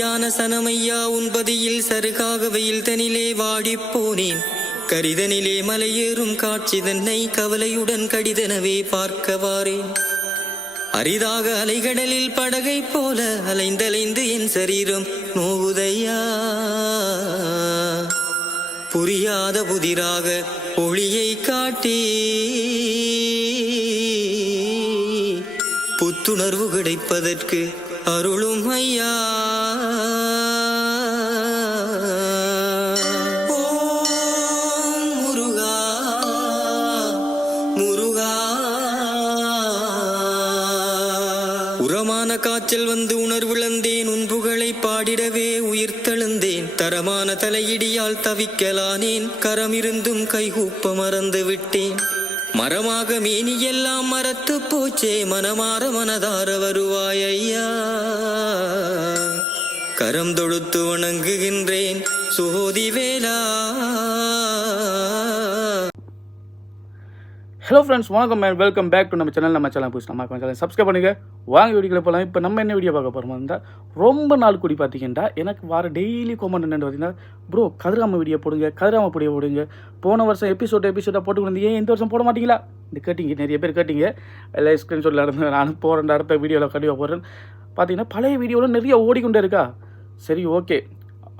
யான சனமையா உன்பதியில் சருகாக வெயில் தனிலே வாடிப்போனேன். கரிதனிலே மலையேறும் காட்சி தன்னை கவலையுடன் கடிதனவே பார்க்கவாரேன். அரிதாக அலைகடலில் படகை போல அலைந்தலைந்து என் சரீரம் நோவுதையா. புரியாத புதிராக ஒளியை காட்டி புத்துணர்வு கிடைப்பதற்கு அருளும் ஐயா. ஓம் முருகா முருகா. உரமான காய்ச்சல் வந்து உணர்விழந்தேன், உன் புகழை பாடிடவே உயிர் தழுந்தேன். தரமான தலையிடியால் தவிக்கலானேன், கரமிருந்தும் கைகூப்ப மறந்து விட்டேன். மரமாக மேனி எல்லாம் மரத்து போச்சே, மனமாற மனதார வருவாய் ஐயா. கரம் தொழுத்து வணங்குகின்றேன் சோதி வேலா. ஹலோ ஃப்ரெண்ட்ஸ், வணக்கம் அண்ட் வெல்கம் பேக் டு நம்ம சேனல் புதுசு நம்ம சேனல் சப்ஸ்கிரைப் பண்ணுங்கள். வாங்க வீடியோவில் போகலாம். இப்போ நம்ம என்ன வீடியோ பார்க்க போகிறோமா இருந்தால், ரொம்ப நாள் கூடி பார்த்தீங்கன்னா எனக்கு வர டெய்லி காமெண்ட் என்னென்னு பார்த்தீங்கன்னா, ப்ரோ கதிராம வீடியோ போடுங்க, கதிராம வீடியோ போடுங்க, போன வருஷம் எபிசோடாக போட்டு வந்து ஏன் இந்த வருஷம் போட மாட்டீங்களா இந்த கேட்டிங்க. நிறைய பேர் கேட்டிங்க. எல்லாம் ஸ்க்ரீன்ஷாட்டில் இருந்து நானும் போகிறேன், அடுத்த வீடியோவில் கண்டிப்பாக போடுறேன். பார்த்தீங்கன்னா பழைய வீடியோவில் நிறைய ஓடிக்கொண்டே இருக்கா. சரி ஓகே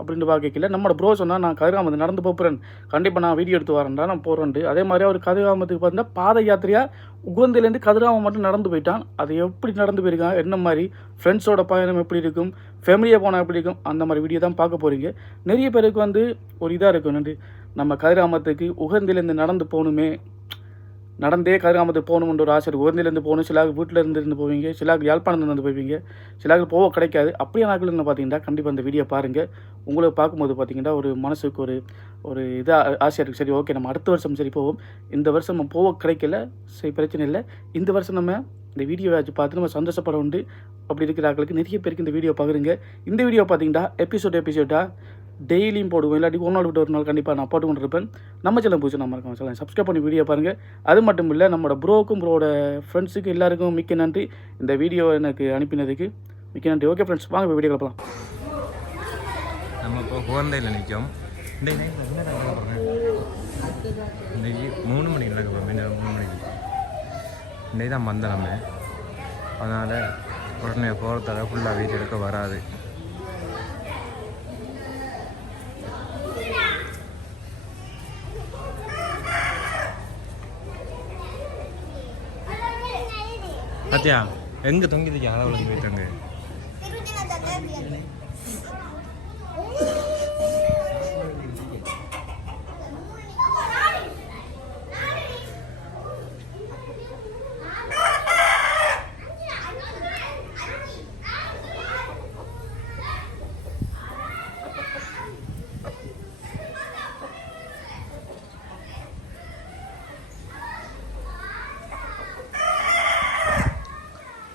அப்படின்ட்டு பார்க்கல. நம்மளோட ப்ரோ சொன்னால் நான் கதிராமத்து நடந்து போகிறேன், கண்டிப்பாக நான் வீடியோ எடுத்து வரேன்டா, நான் போகிறேன்ட்டு. அதே மாதிரி அவர் கதிராமத்துக்கு பார்த்தீங்கன்னா பாத யாத்திரையாக உகந்திலேருந்து கதிராமம் மட்டும் நடந்து போயிட்டான். அது எப்படி நடந்து போயிருக்கான், என்ன மாதிரி ஃப்ரெண்ட்ஸோட பயணம் எப்படி இருக்கும், ஃபேமிலியாக போனால் எப்படி இருக்கும், அந்த மாதிரி வீடியோ தான் பார்க்க போகிறீங்க. நிறைய பேருக்கு வந்து ஒரு இதாக இருக்கும், நன்றி நம்ம கதிராமத்துக்கு உகந்திலேருந்து நடந்து போகணுமே, நடந்தே கதிராமத்துக்கு போகணுன்ற ஒரு ஆசை இருக்குது. உகந்திலேருந்து போகணும், சிலாக்கு வீட்டில் இருந்து போவீங்க, சிலாக்கு யாழ்ப்பாணத்துலேருந்து போவீங்க, சிலாக்கு போக கிடைக்காது. அப்படியே நாட்கள் பார்த்தீங்கன்னா கண்டிப்பாக அந்த வீடியோ பாருங்கள். உங்களுக்கு பார்க்கும்போது பார்த்தீங்கன்னா ஒரு மனசுக்கு ஒரு இதாக ஆசையாக இருக்குது. சரி ஓகே, நம்ம அடுத்த வருஷம் சரி போவோம், இந்த வருஷம் நம்ம போக கிடைக்கல, சரி பிரச்சனை இல்லை, இந்த வருஷம் நம்ம இந்த வீடியோ வச்சு பார்த்து நம்ம சந்தோஷப்பட உண்டு. அப்படி இருக்கிறாங்களுக்கு நிறைய பேருக்கு இந்த வீடியோ பார்க்குறீங்க. இந்த வீடியோ பார்த்தீங்கன்னா எபிசோடாக டெய்லியும் போடுவோம், இல்லாட்டி ஒரு நாள் விட்டு ஒரு நாள் கண்டிப்பாக நான் போட்டு கொண்டு இருப்பேன். நம்ம சேனல் புதுசு நம்ம இருக்கோம், சேனல் சப்ஸ்கிரைப் பண்ணி வீடியோ பாருங்கள். அது மட்டும் இல்லை, நம்மளோட ப்ரோட ஃப்ரெண்ட்ஸுக்கு எல்லாருக்கும் மிக்க நன்றி, இந்த வீடியோ எனக்கு அனுப்பினதுக்கு மிக்க நன்றி. ஓகே ஃப்ரெண்ட்ஸ், வாங்க இப்போ வீடியோ பார்க்கலாம். நம்ம இப்போ குழந்தையில் நிற்கும். இன்றைக்கி 3 மணிக்கு நடக்க போகிறோம். 3 மணிக்கு இன்றைக்கி தான் வந்தோம் நம்ம. அதனால் உடனே போகிறதால ஃபுல்லாக வீட்டு எடுக்க வராது. பாத்தியா எங்கே தொங்கிதுக்கு அளவில் போயிட்டாங்க.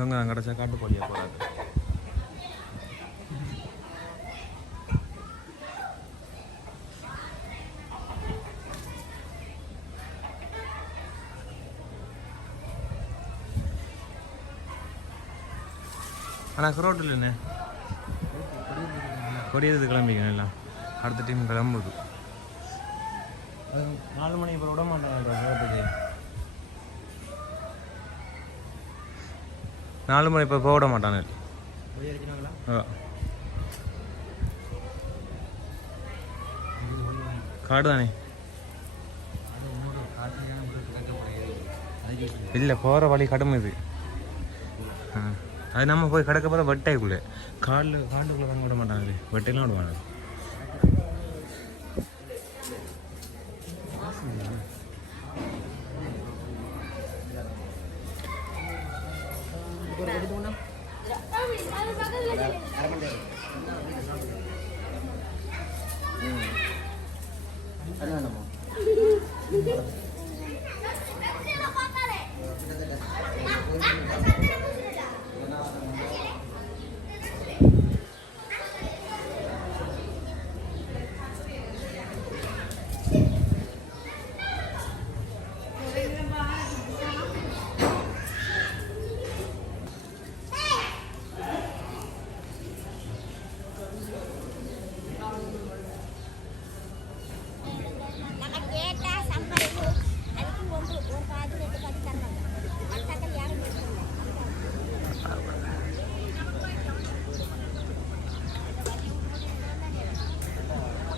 இவங்க கிடச்சா காட்டு போலியாக போகிறாங்க. ஆனால் குரோட்டில் என்ன கொடியது கிளம்பிக்கணும், எல்லாம் அடுத்த டீம் கிளம்புது. 4 மணி இப்போ விட மாட்டாங்க. 4 மணி இப்போ போட மாட்டானு. காடு தானே இல்லை, போகிற வழி கடுமை இது. அது நம்ம போய் கிடக்க போகிற வெட்டைக்குள்ளே காண்டுக்குள்ளே வாங்க விட மாட்டாங்க, வெட்டையெல்லாம் விடுவாங்க.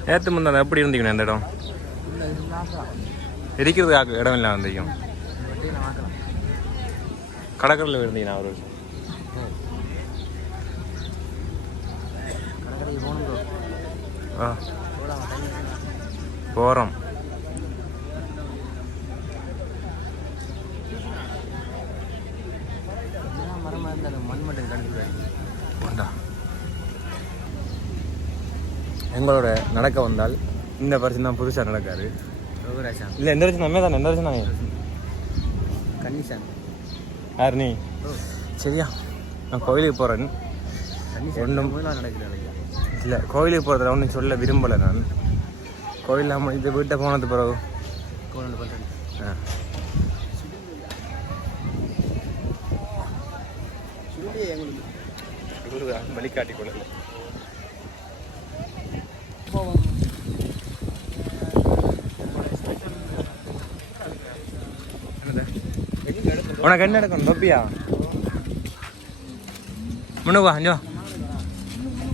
நேற்று முந்தா எப்படி இருந்தீங்கண்ணே அந்த இடம் இருக்கிறதுக்கு இடம் இல்லாம இருந்தீங்க கடற்கரையில் இருந்தீங்கண்ணா ஒரு போகிறோம் எங்களோட நடக்க வந்தால் இந்த பரிசு தான் புதுசாக நடக்காரு இல்லை எந்த வருஷம் நம்ம தானே எந்த வருஷம் தானே கன்னிசாமி யார் நீ சரியா நான் கோயிலுக்கு போகிறேன் ஒன்றும் இல்லை கோயிலுக்கு போகிறதுல ஒன்றும் சொல்ல விரும்பலை நான் கோயில் நம்ம இது வீட்டை போனது பிறகு வழிகாட்டி கொள்ளல உனக்கு என்ன எடுக்கணும் தொப்பியா முன்னுக்கு வா அஞ்சோ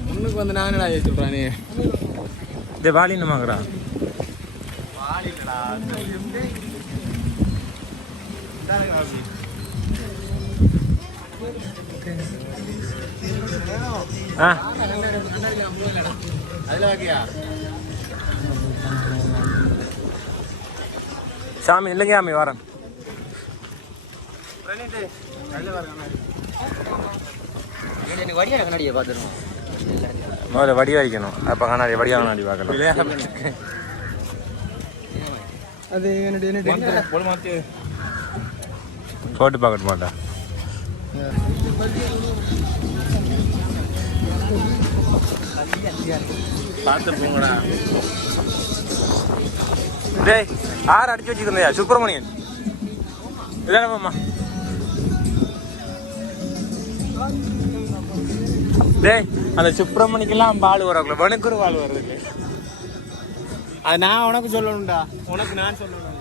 முன்னுக்கு வந்து நான் என்ன சொல்கிறேன் நீ இது வாலி என்ன வாங்குறா ஆ சாமி இல்லைங்க சாமி வரேன் முதல்ல வடி வைக்கணும் அப்போ கண்ணாடி வடியாக கண்ணாடி பார்க்கலாம் அது போட்டு பார்க்கட்டு மாட்டா பார்த்து போங்கடா டேய் ஆறு அடிச்சு வச்சுக்கிறதையா சுப்பிரமணியன் இல்லைம்மா டேய் அந்த சுப்பிரமணிக்கெல்லாம் பால் வரக்குள்ள வனுக்கு ஒரு பால் வருது அது நான் உனக்கு சொல்லணும்டா உனக்கு நான் சொல்லணும்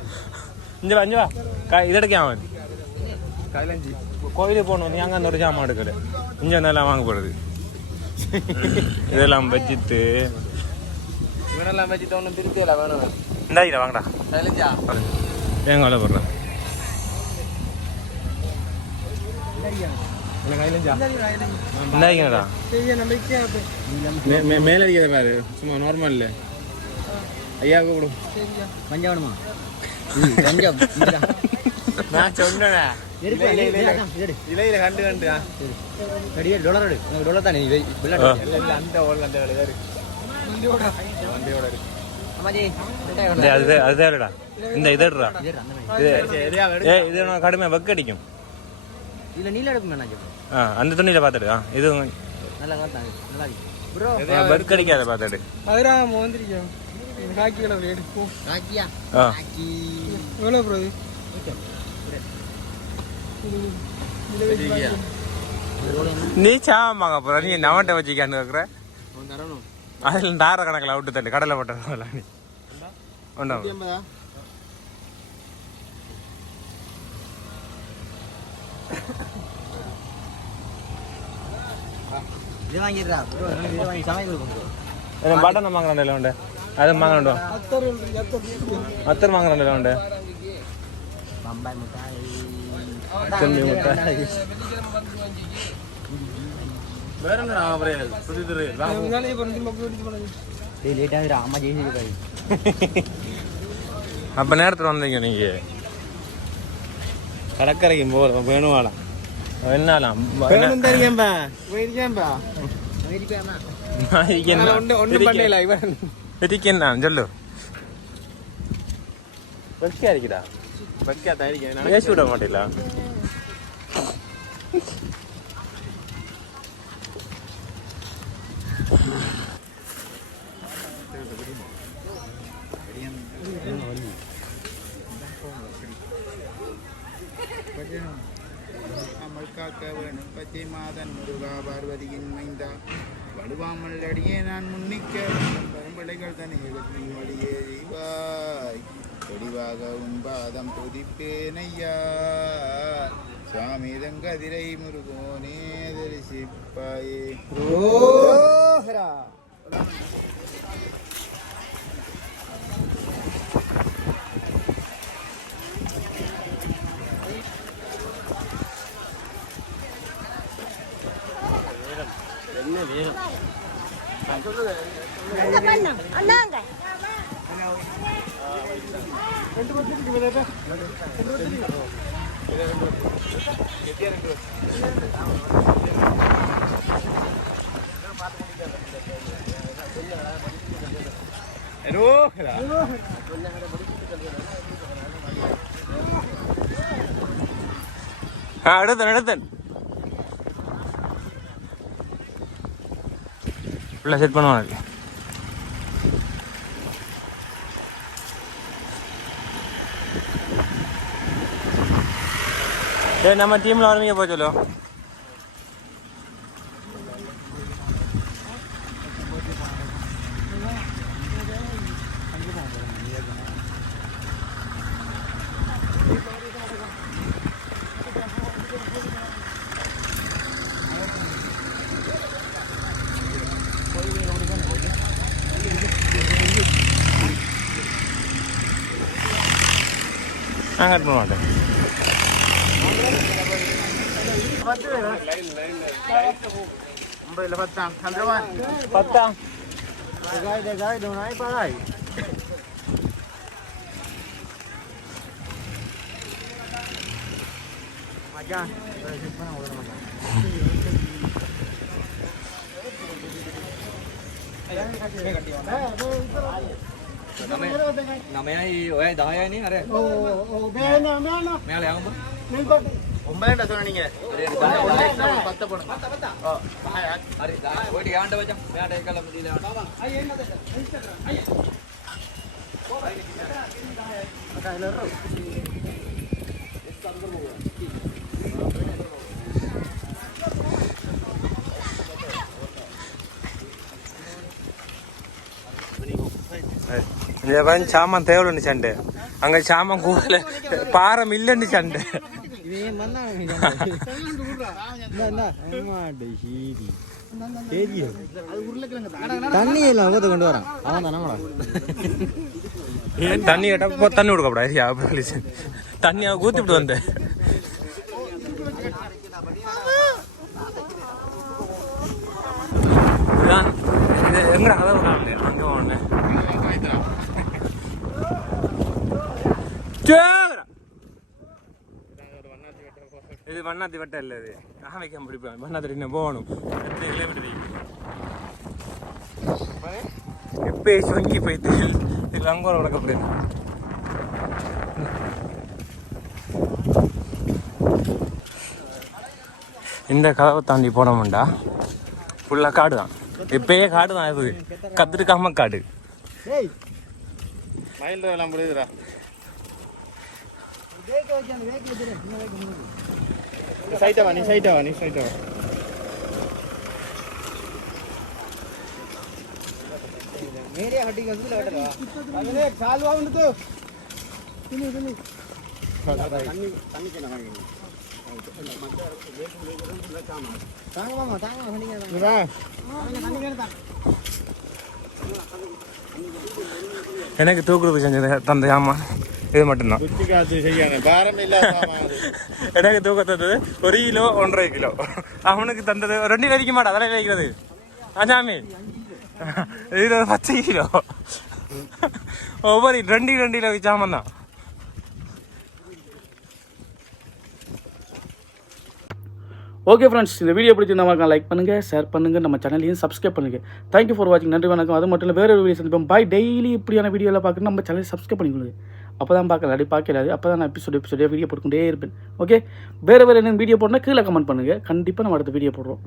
இங்கே வா இங்கே வா இதெடுக்க அவன் கைலஞ்சி கோயிலுக்கு போகணும் நீ அங்கே அந்த ஒரு ஜாமான் எடுக்கல இங்கே நல்லா வாங்க போடுறது இதெல்லாம் வச்சுட்டு இவனெல்லாம் வச்சுட்டு ஒன்றும் திருத்தியில வேணும் இந்தாயிர வாங்கடா கைலஞ்சா ஏன் கவலை போடுறேன் இந்தாயிங்கடா மேலே இருக்கிற பாரு சும்மா நார்மல் இல்லை ஐயா கூப்பிடும் மஞ்சள் வேணுமா நான் சொன்னேன் இலையில கண்டு கண்டு டாலர் தானே அந்த ஓடல அந்த வேலை வண்டியோட இருக்கு அது தேவைடா இந்த இதடுறா இது கடுமையாக வெக்க அடிக்கும் இல்லை நீல எடுக்கும் அந்த துணியில பார்த்துடு இது நல்லா வெக்க அடிக்காத பார்த்துடு அதுதான் வந்துருக்கோம் காக்கி கிளம்பி எடுப்போம் காக்கியா எவ்வளோ ப்ரோ நீ சாமாங்க போற நீ நவன்ட்ட வச்சுக்கான்னு கேட்குற அதில் தார கணக்கில் விட்டு தள்ளு கடலை போட்டுறா நீ ஒன்றும் இது வாங்கிடுறா வாங்கி சமையல் பட்டன் வாங்குறான் உண்டு அது வாங்கணுண்டோ அத்தர் வாங்குறான் உண்டு பம்பாய் மிட்டாய் செம்மி மிட்டாய் அப்ப நேரத்தில் வந்தீங்க நீங்க கடற்கரைக்கு போகிறோம் வேணுமாலாம் என்னாலாம் சொல்லு வெக்கையா இருக்குதா வெக்கையா தயாரிக்க பேசி விட மாட்டீங்களா பச்சை மாதன் முருகா பார்வதியின் மைந்தா வடுவாமல் அடியே நான் முன்னிக்க பரம்படைகள் தனி வழியே செய்வாய் தெளிவாக உன் பாதம் துதிப்பேனையா சுவாமி தங்கதிரை முருகோனே தரிசிப்பாயே எடுத்தேன் ஃபுல்லாக செட் பண்ணுவாங்க. சரி நம்ம டீமில் வரவங்க போய் சொல்லு. நான் கட் பண்ண மாட்டேன். නමයයි ඔය 10යිනේ අර මෙයාලා යවමු 9ට சொன்னீங்க 10 போடுங்க 10 හරි ඔය ටික යවන්න වචන් මෙයාට එකලම දීලා යවන්න අය එන්නද අය சாமான் தேவைன்னு சண்டை அங்க சாமான் கூட பாரம் இல்லைன்னு சண்டை. தண்ணி கொண்டு வரான் அவன் தானே தண்ணி கேட்டா தண்ணி கொடுக்கப்படாது. தண்ணி அவன் ஊத்திவிட்டு வந்தேன். எங்க கதவு அங்க ஒண்ணு இது வண்ணாத்தி வட்டம் இல்லை. இது வைக்க பிடிப்பேன் வண்ணாத்தி போகணும். எப்போ சொங்கி போயிட்டு இது அங்கே வளர்க்கப்படுது. இந்த கதவை தாண்டி போனோம்டா ஃபுல்லாக காடு தான். இப்பயே காடு தான். இது கத்திருக்காம காடு. மயில் எல்லாம் புரியுதுடா. சைட்டவா நீ சைட்டவா मेरे हड्डी गंदी लग रहा अगले साल वाउंड तो तन्नी के ना तांग मामा तन्नी के ना எனக்கு தூக்குறது செஞ்சது தந்தை. ஆமாம் இது மட்டும்தான் எனக்கு தூக்க தந்தது 1 கிலோ 1.5 கிலோ. அவனுக்கு தந்தது 2 வரைக்க மாட்டா அதெல்லாம் வைக்கிறது. ஆச்சாமி இது 10 கிலோ ஒவ்வொரு 2 கிலோ சாமான் தான். ஓகே ஃப்ரெண்ட்ஸ், இந்த வீடியோ பிடிச்சிருந்தா லைக் பண்ணுங்கள், ஷேர் பண்ணுங்கள், நம்ம சேனலையும் சப்ஸ்கிரைப் பண்ணுங்கள். தேங்க்யூ ஃபார் வாட்சிங். நன்றி, வணக்கம். அது மட்டும் இல்லை, வேறு ஒரு வீடியோ சந்திப்போம். பாய். டெய்லி இப்படியான வீடியோவில் பார்க்கணும் நம்ம சேனலை சப்ஸ்கிரைப் பண்ணிக்கொள்ளுங்க. அப்போ தான் பார்க்கல, அப்படி பார்க்கலாது. அப்போ தான் நான் எபிசோடியாக வீடியோ போட்டுக்கொண்டே இருப்பேன். ஓகே, வேறு என்ன வீடியோ போடணும் கீழே கமெண்ட் பண்ணுங்கள். கண்டிப்பாக நம்ம அடுத்த வீடியோ போடுறோம்.